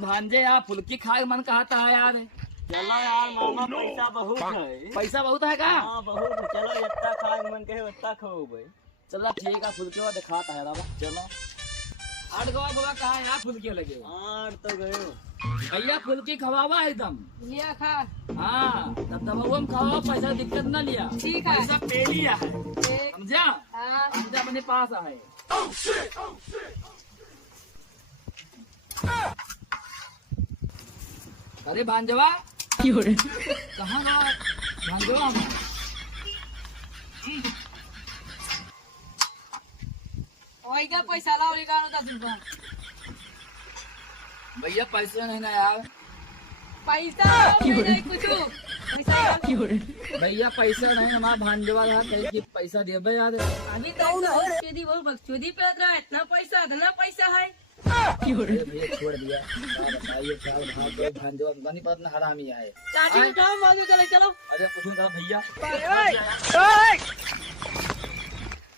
भांजे यार फुल्की खाए मन कहता है यार। चलो यार मामा पैसा बहुत है। पैसा बहुत है का? हाँ बहुत है। चलो जितना खाए मन कहे उतना खाओ भाई। चलो ठीक है फुल्की वो दिखाता है बाबा। चलो आठ गवा बाबा कहा यार फुल्की लगे। आठ तो गए भैया फुल्की खवावा एकदम लिया खा। हाँ तब दबाओ हम खवाओ पैसा दिक्कत ना लिया। ठीक है। पैसा पे लिया है एक। समझा? हाँ। समझा अपने पास है। अरे भांजवा कहाँ गया भांजवा? वही का पैसा लाओ निकालो 10 रुपया। भैया पैसे नहीं ना यार। पैसा नहीं कुछ पैसा भैया पैसा नहीं हमारा भांजवा रहा कहीं की पैसा दे भाई यार। अभी तो बकचोदी बहुत बकचोदी पे रहा है। इतना पैसा है। अरे भैया छोड़ दिया बताइए क्या भाग गए भांजवा नहीं पता हरामी है। चाची उठाओ मालूम चलो। अरे कुछ नहीं कहा भैया। ओए